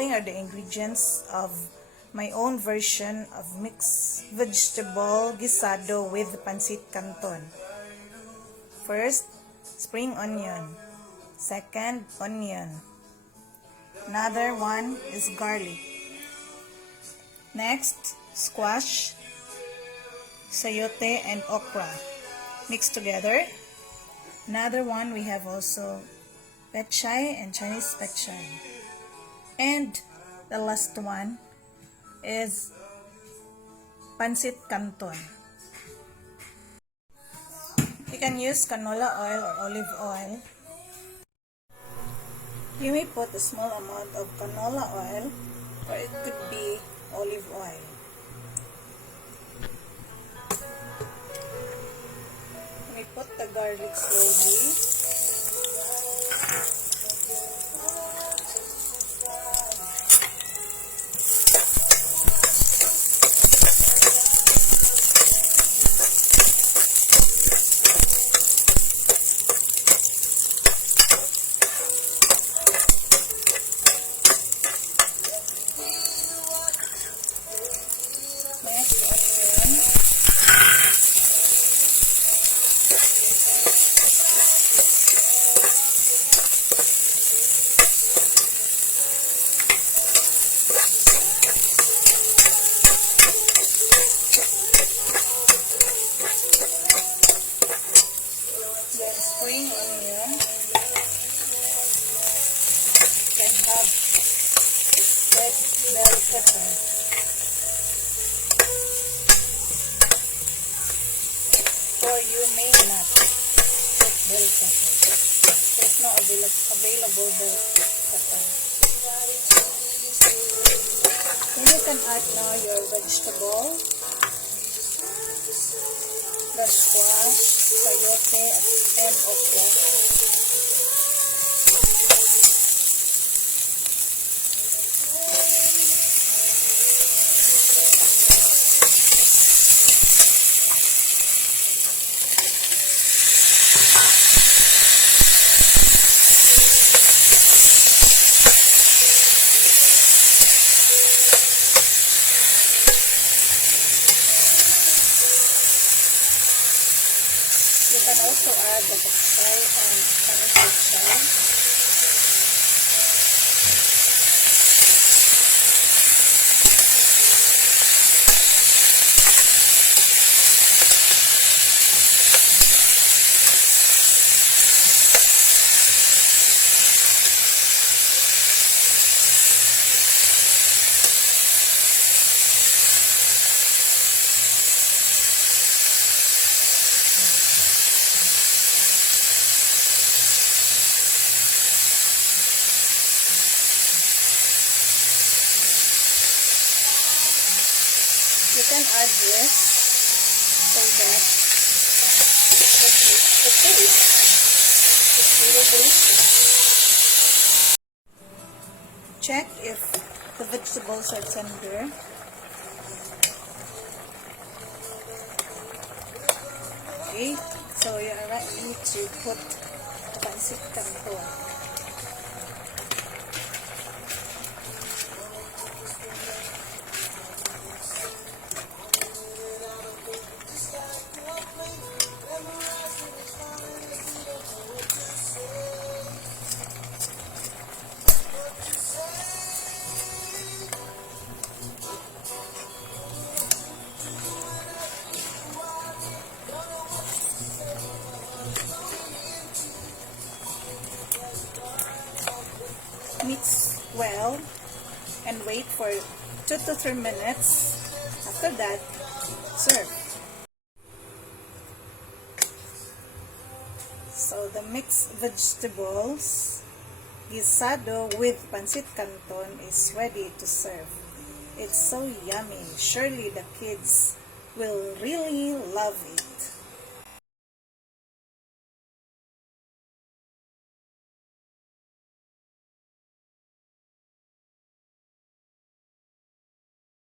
following are the ingredients of my own version of mixed vegetable guisado with pancit canton. First, spring onion. Second, onion. Another one is garlic. Next, squash, sayote, and okra. Mixed together. Another one, we have also pechay and Chinese pechay. And the last one is pancit canton. You can use canola oil or olive oil. You may put a small amount of canola oil or it could be olive oil. We put the garlic slowly. Next, onion. Then spring onion. Then have red bell pepper. Or you may not put bell pepper. There's no available bell pepper. Then you can add now your vegetable, the squash, sayote, and okra. You can also add the pechay and Chinese pechay. You can add this so that the taste is really delicious. Check if the vegetables are tender. Okay, so you are ready to put the pancit canton. Mix well and wait for 2 to 3 minutes. After that, serve. So the mixed vegetables guisado with pancit canton is ready to serve. It's so yummy. Surely the kids will really love it.